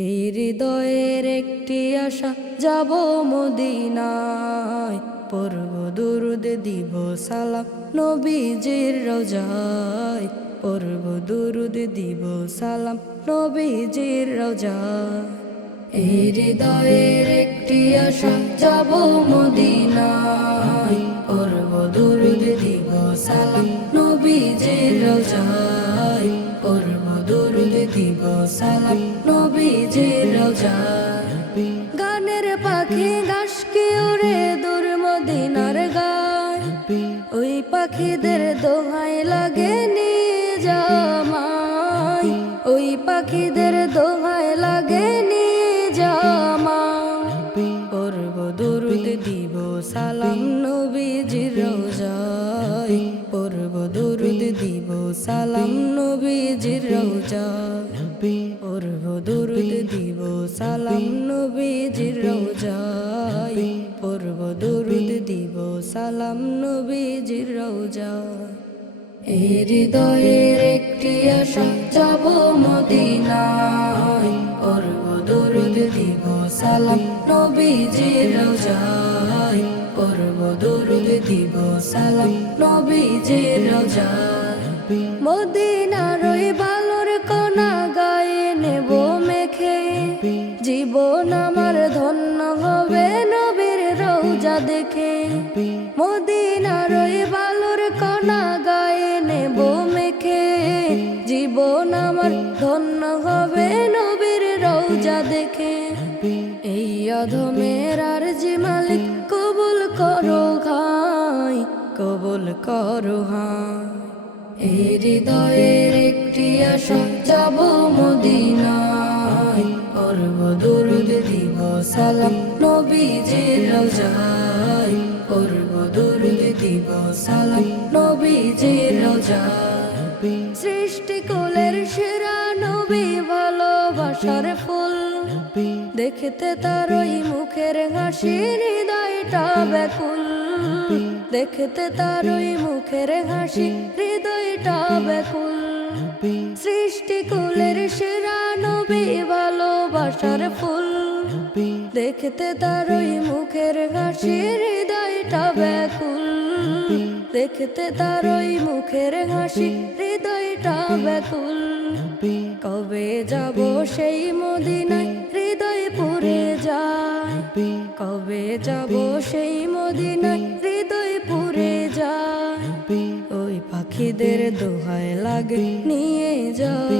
এই হৃদয়ের একটি আশা, যাব মদিনায়। পর্ব দুরুদ, দিব সালাম নবীজির রোজায়। পর্ব দুরুদ, দিব সালাম নবীজির রোজায়। এই হৃদয়ের একটি আশা, যাব মদিনায়। পর্ব দুরুদ, দিব সালাম নবীজির রোজায়। পর্ব দুরুদ, দিব সালাম পাখিদের দোহাই লাগে জামাই ওই পাখিদের দোহাই লাগে জামাই পর্ব দুরুদ, দিব সালাম নবীজির রোজায়। পর্ব দুরুদ, দিব সালাম নবীজির রোজায়। পর্ব দুরুদ, দিব সালাম নবীজির রোজায়। পর্ব দুরুদ, দিব সালাম নবীজির এই হৃদয়ের একটি আশা, যাব মদিনায়। পর্ব দুরুদ দিব সালাম নবীজির দুরুদ দিব সালাম নবীজির রোজায় মদিনার ওই বালর কোনা গায়ে নেব মেখে। জীবন আমার রৌজা দেখে মদিনার ওই বালর কোনা গায়ে নেব মেখে। জীবন আমার ধন্য হবে নবীর রৌজা দেখে। এই অধমের আর যে মালিক, কবুল করো খাই কবুল করো হাই। এই হৃদয়ের একটি আশা, যাব মদিনায়। পর্ব দুরুদ দিব সালাম। দুরুদ দিব সালাম। সৃষ্টি কুলের সেরা নবী ভালোবাসার ফুল। দেখতে তার ওই মুখের হাসি, হৃদয়টা ব্যাকুল। দেখতে তার ওই মুখের হাসি, হৃদয়টা ব্যাকুল। ভালোবাসার ফুল দেখতে তার ওই মুখের হাসি হৃদয়টা ব্যাকুল। দেখতে তার ওই মুখের হাসি হৃদয়টা ব্যাকুল। কবে যাব সেই মদিনায় হৃদয় পুরে যায়। কবে যাব সেই মদিনায় হৃদয় পুরে যায়। ওই পাখিদের দোহায় লাগে নিয়ে ও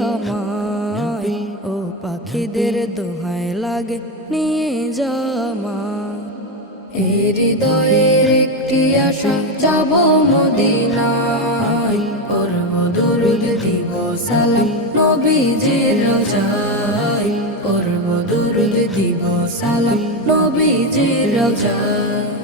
পাখিদের দোহায় লাগে নিয়ে জামাই এই হৃদয়ের একটি আশা, যাব মদিনায়। পর্ব দুরুদ, দিব সালাম নবীজির রোজায়। পর্ব দুরুদ, দিব সালাম নবীজির রোজায়।